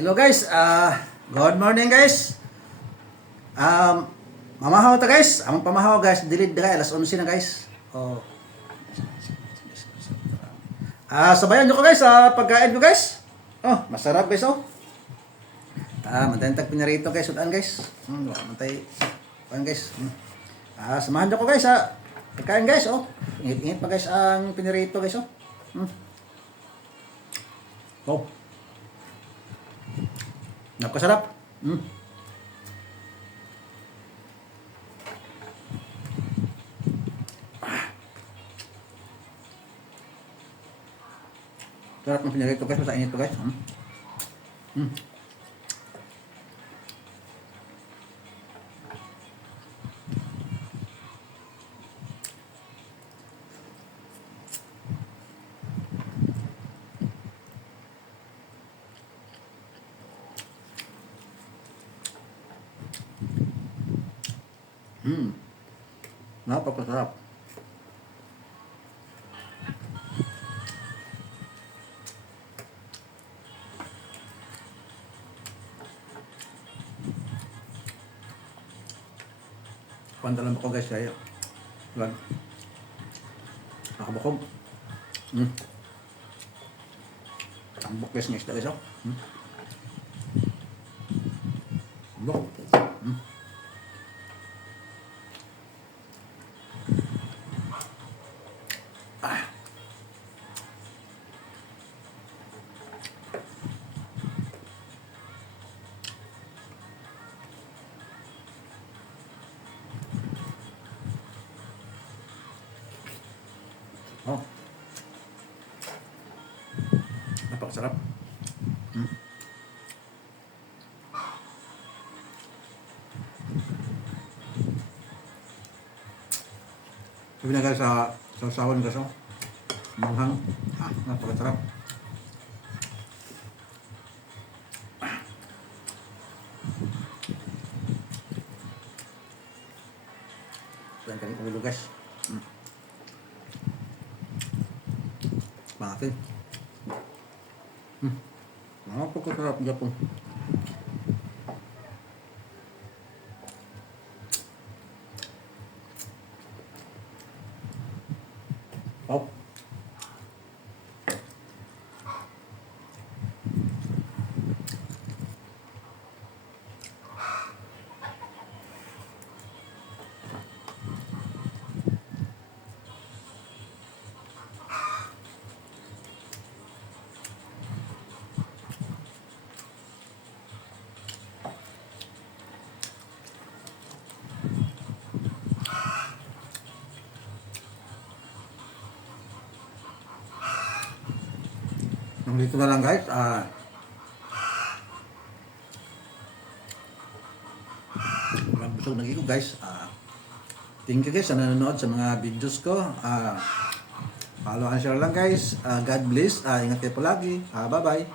Hello guys, good morning guys. Mamahaw ta guys, among pamahaw guys, dilid dira alas 11 na guys. Oh. Sabayan nyo ko guys sa pagkain ko guys. Oh, masarap guys oh. Mantay pinarito guys, sudan guys. Mantay kuan guys. Samahan nyo ko guys sa pagkain guys oh. Ingit-ingit pa guys ang pinarito guys oh. Oh. Napakasarap. Sarap ng pinarito guys, masa init to guys. Napakasarap. Pandalan ko guys kaya. Wag. Nakabukog. Ang bukles ng isda guys oh. Bukog. Oh. Napakasarap. Sabi na guys sa sausawan guys oh. Manghang. Napakasarap. Dan kami ulo guys. Bakit? Napakasarap Japon. Oh. Dito na lang guys. Busog na ko guys. Thank you guys sa nanonood sa mga videos ko. Follow and share lang guys. God bless. Ingat kayo palagi. Bye bye.